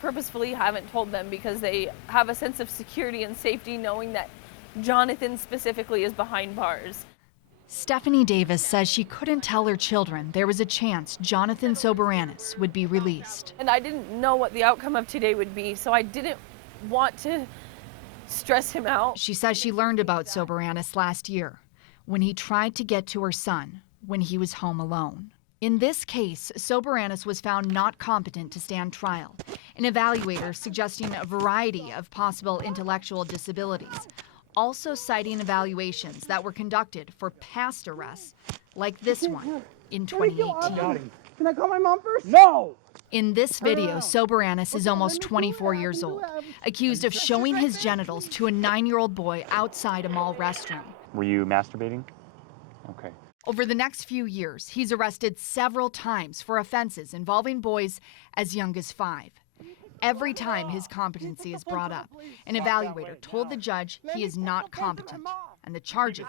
purposefully haven't told them because they have a sense of security and safety knowing that Jonathan specifically is behind bars. Stephanie Davis says she couldn't tell her children there was a chance Jonathan Soberanis would be released. And I didn't know what the outcome of today would be, so I didn't want to stress him out. She says she learned about Soberanis last year when he tried to get to her son when he was home alone. In this case, Soberanis was found not competent to stand trial, an evaluator suggesting a variety of possible intellectual disabilities, also citing evaluations that were conducted for past arrests, like this one in 2018. Can I call my mom first? No! In this video, Soberanis is almost 24 years old, accused of showing his genitals to a 9-year-old boy outside a mall restroom. Were you masturbating? Okay. Over the next few years, he's arrested several times for offenses involving boys as young as 5. Every time his competency is brought up, an evaluator told the judge he is not competent, and the charges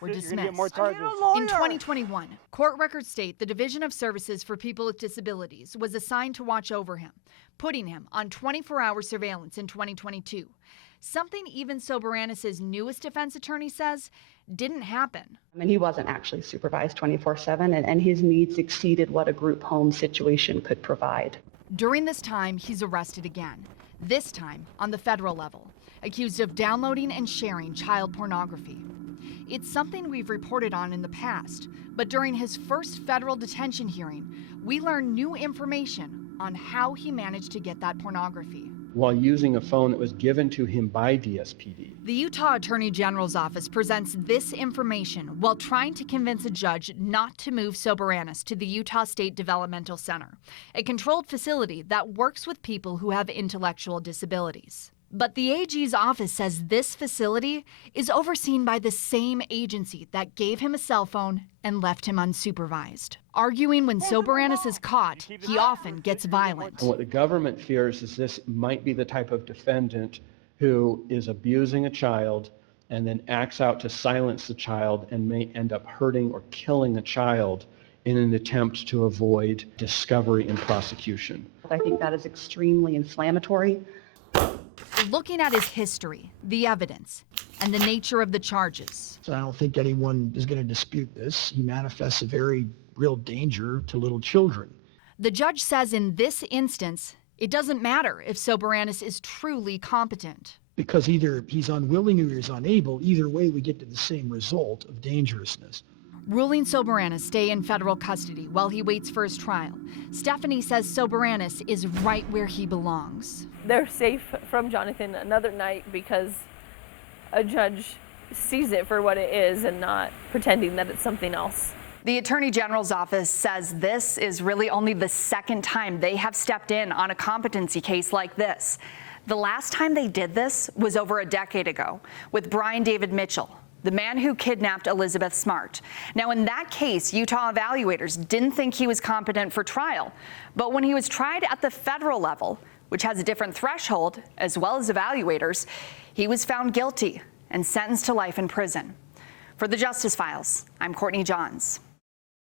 were dismissed. In 2021, court records state the Division of Services for People with Disabilities was assigned to watch over him, putting him on 24-hour surveillance in 2022. Something even Soberanis' newest defense attorney says didn't happen. And he wasn't actually supervised 24/7, and his needs exceeded what a group home situation could provide. During this time, he's arrested again, this time on the federal level, accused of downloading and sharing child pornography. It's something we've reported on in the past, but during his first federal detention hearing, we learned new information on how he managed to get that pornography. While using a phone that was given to him by DSPD. The Utah Attorney General's office presents this information while trying to convince a judge not to move Soberanis to the Utah State Developmental Center, a controlled facility that works with people who have intellectual disabilities. But the AG's office says this facility is overseen by the same agency that gave him a cell phone and left him unsupervised, arguing when Soberanis is caught, he often gets violent. And what the government fears is this might be the type of defendant who is abusing a child and then acts out to silence the child and may end up hurting or killing a child in an attempt to avoid discovery and prosecution. I think that is extremely inflammatory. Looking at his history, the evidence, and the nature of the charges. So I don't think anyone is going to dispute this. He manifests a very real danger to little children. The judge says in this instance, it doesn't matter if Soberanis is truly competent. Because either he's unwilling or he's unable, either way we get to the same result of dangerousness. Ruling Soberanis stay in federal custody while he waits for his trial. Stephanie says Soberanis is right where he belongs. They're safe from Jonathan another night because a judge sees it for what it is and not pretending that it's something else. The Attorney General's office says this is really only the second time they have stepped in on a competency case like this. The last time they did this was over a decade ago with Brian David Mitchell, the man who kidnapped Elizabeth Smart. Now, in that case, Utah evaluators didn't think he was competent for trial. But when he was tried at the federal level, which has a different threshold, as well as evaluators, he was found guilty and sentenced to life in prison. For the Justice Files, I'm Courtney Johns.